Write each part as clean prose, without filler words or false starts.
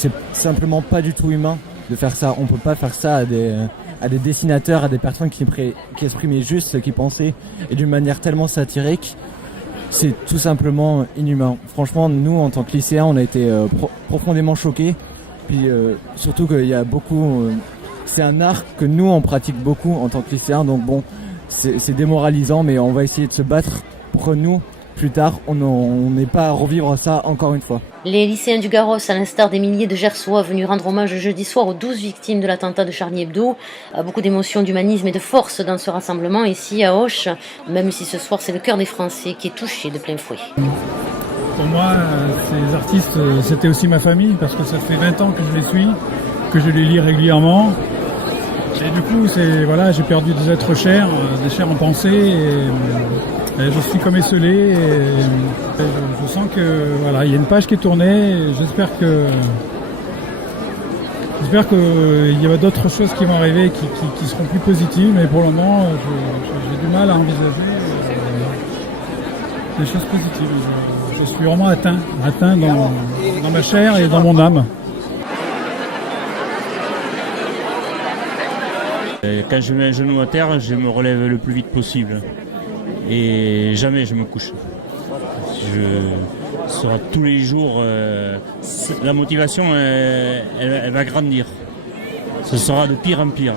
c'est simplement pas du tout humain de faire ça. On peut pas faire ça à des dessinateurs, à des personnes qui exprimaient juste ce qu'ils pensaient et d'une manière tellement satirique. C'est tout simplement inhumain. Franchement, nous, en tant que lycéens, on a été profondément choqués. Puis surtout qu'il y a beaucoup... c'est un art que nous, on pratique beaucoup en tant que lycéens. Donc bon, c'est démoralisant, mais on va essayer de se battre pour que nous, plus tard, on n'ait pas à revivre ça encore une fois. Les lycéens du Garros, à l'instar des milliers de Gersois venus rendre hommage jeudi soir aux 12 victimes de l'attentat de Charlie Hebdo, beaucoup d'émotion, d'humanisme et de force dans ce rassemblement ici à Auch, même si ce soir c'est le cœur des Français qui est touché de plein fouet. Pour moi, ces artistes, c'était aussi ma famille, parce que ça fait 20 ans que je les suis, que je les lis régulièrement. Et du coup, j'ai perdu des êtres chers, des chers en pensée, et je suis comme esselé, et je sens que il y a une page qui est tournée, et j'espère qu'il y aura d'autres choses qui vont arriver qui seront plus positives, mais pour le moment, j'ai du mal à envisager des choses positives. Je suis vraiment atteint dans ma chair et dans mon âme. Quand je mets un genou à terre, je me relève le plus vite possible. Et jamais je me couche. Ce sera tous les jours. La motivation, elle va grandir. Ce sera de pire en pire.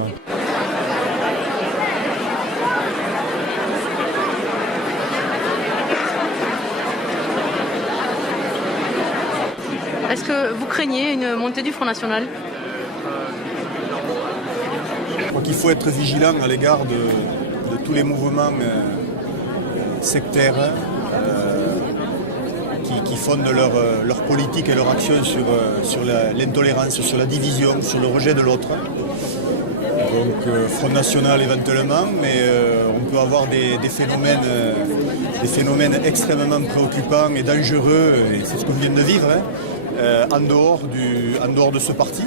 Est-ce que vous craignez une montée du Front National ? Je crois qu'il faut être vigilant à l'égard de tous les mouvements sectaires qui fondent leur politique et leur action sur l'intolérance, sur la division, sur le rejet de l'autre. Donc Front National éventuellement, mais on peut avoir des phénomènes extrêmement préoccupants et dangereux, et c'est ce que vous venez de vivre, en dehors de ce parti.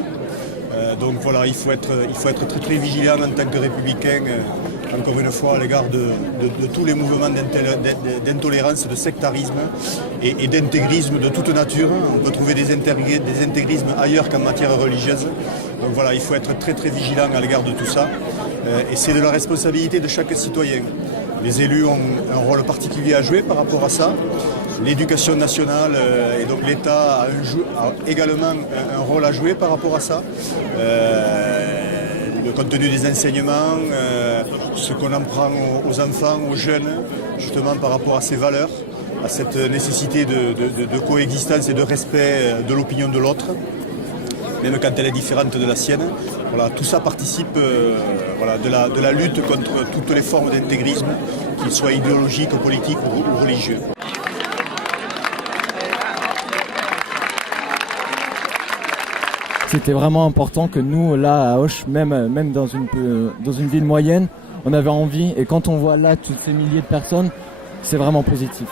Donc voilà, il faut être très très vigilant en tant que républicain, encore une fois, à l'égard de tous les mouvements d'intolérance, de sectarisme et d'intégrisme de toute nature. On peut trouver des intégrismes ailleurs qu'en matière religieuse. Donc voilà, il faut être très très vigilant à l'égard de tout ça. Et c'est de la responsabilité de chaque citoyen. Les élus ont un rôle particulier à jouer par rapport à ça. L'éducation nationale et donc l'État a également un rôle à jouer par rapport à ça. Le contenu des enseignements, ce qu'on en prend aux enfants, aux jeunes, justement par rapport à ces valeurs, à cette nécessité de coexistence et de respect de l'opinion de l'autre, même quand elle est différente de la sienne. Voilà, tout ça participe de la lutte contre toutes les formes d'intégrisme, qu'ils soient idéologiques, politiques ou religieux. C'était vraiment important que nous, là, à Auch, même dans une ville moyenne, on avait envie. Et quand on voit là tous ces milliers de personnes, c'est vraiment positif.